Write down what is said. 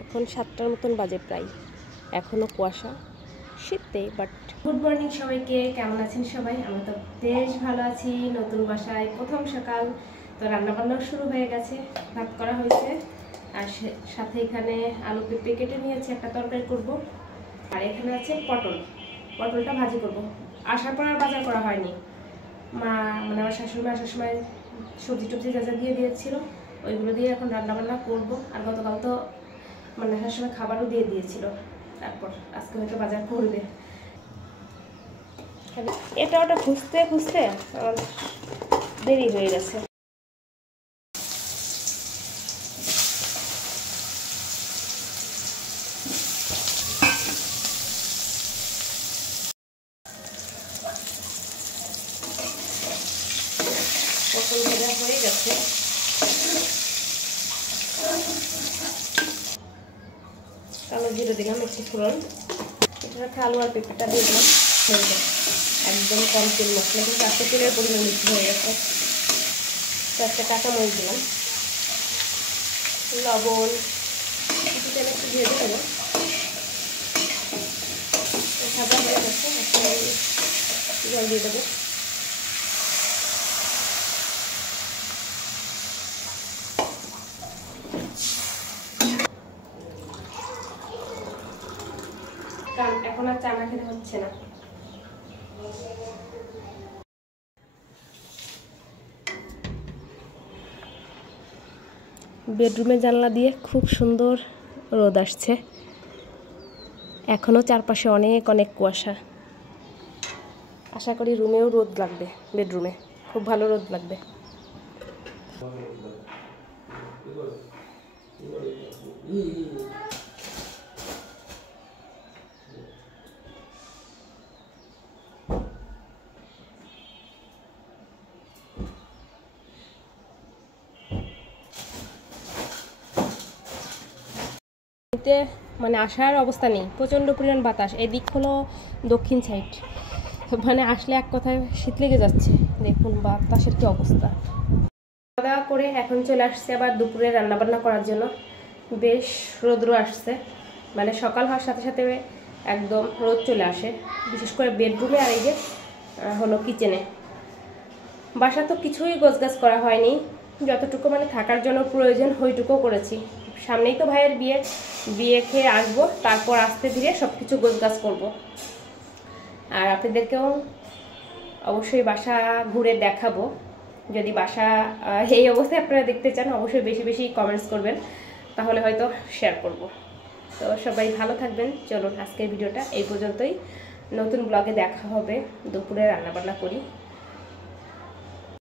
এখন 7টার মতন বাজে প্রায়, এখনও কুয়াশা, শীতে। বাট গুড মর্নিং সবাইকে, কেমন আছেন সবাই? আমরা তো বেশ ভালো আছি। নতুন বাসায় প্রথম সকাল, তো রান্নাবান্নাও শুরু হয়ে গেছে, ভাত করা হয়েছে, আর সাথে এখানে আলু পেঁপে কেটে নিয়েছি, একটা তরকারি করব। আর এখানে আছে পটলটা ভাজি করব। আসার পর আর বাজার করা হয়নি, মা মানে আমার শাশুড়ি আসার সময় সবজি টবজি যা যা দিয়ে দিয়েছিল ওইগুলো দিয়ে এখন রান্নাবান্না করব। আর গতকাল তো মানে আসার সময় খাবারও দিয়ে দিয়েছিল, তারপর আজকে হয়তো বাজার করবে। এটা ওটা খুঁজতে খুঁজতে আমার দেরি হয়ে গেছে। পটল ভাজা হয়ে গেছে, কালো জিরে দিলাম, একটু ফোড়ন, এটাতে আলু আর পেঁপেটা দিয়ে দিলাম, হয়ে গেছে। একদম কম তেল মশলা, কিন্তু আজকে তেলের পরিমাণ বেশি হয়ে গেছে। তো একটা কাঁচামরিচ দিলাম, লবণ, কিছু তেল একটু ভেজে দেবো। ভাজা হয়ে গেছে, এখন জল দিয়ে দেবো। এখন আর চানা খেতে হচ্ছে না। বেডরুমের জানলা দিয়ে খুব সুন্দর রোদ আসছে, এখনো চারপাশে অনেক অনেক কুয়াশা। আশা করি রুমেও রোদ লাগবে, বেডরুমে খুব ভালো রোদ লাগবে। মানে আসার অবস্থা নেই, প্রচণ্ড পরিমাণ বাতাস। এদিক হলো দক্ষিণ সাইড, মানে আসলে এক কথায় শীত লেগে যাচ্ছে। দেখুন বাতাসের কি অবস্থা। খাওয়া দাওয়া করে এখন চলে আসছে আবার দুপুরে রান্নাবান্না করার জন্য। বেশ রৌদ্র আসছে, মানে সকাল হওয়ার সাথে সাথে একদম রোদ চলে আসে, বিশেষ করে বেডরুমে আর এই যে হলো কিচেনে। বাসা তো কিছুই গোছগাছ করা হয়নি, যতটুকু মানে থাকার জন্য প্রয়োজন ওইটুকুও করেছি। সামনেই তো ভাইয়ের বিয়ে খেয়ে আসবো, তারপর আস্তে ধীরে সব কিছু গোছগাছ করবো। আর আপনাদেরকেও অবশ্যই বাসা ঘুরে দেখাবো। যদি বাসা এই অবস্থায় আপনারা দেখতে চান, অবশ্যই বেশি বেশি কমেন্টস করবেন, তাহলে হয়তো শেয়ার করব। তো সবাই ভালো থাকবেন। চলুন আজকের ভিডিওটা এই পর্যন্তই, নতুন ব্লগে দেখা হবে। দুপুরে রান্নাবান্না করি।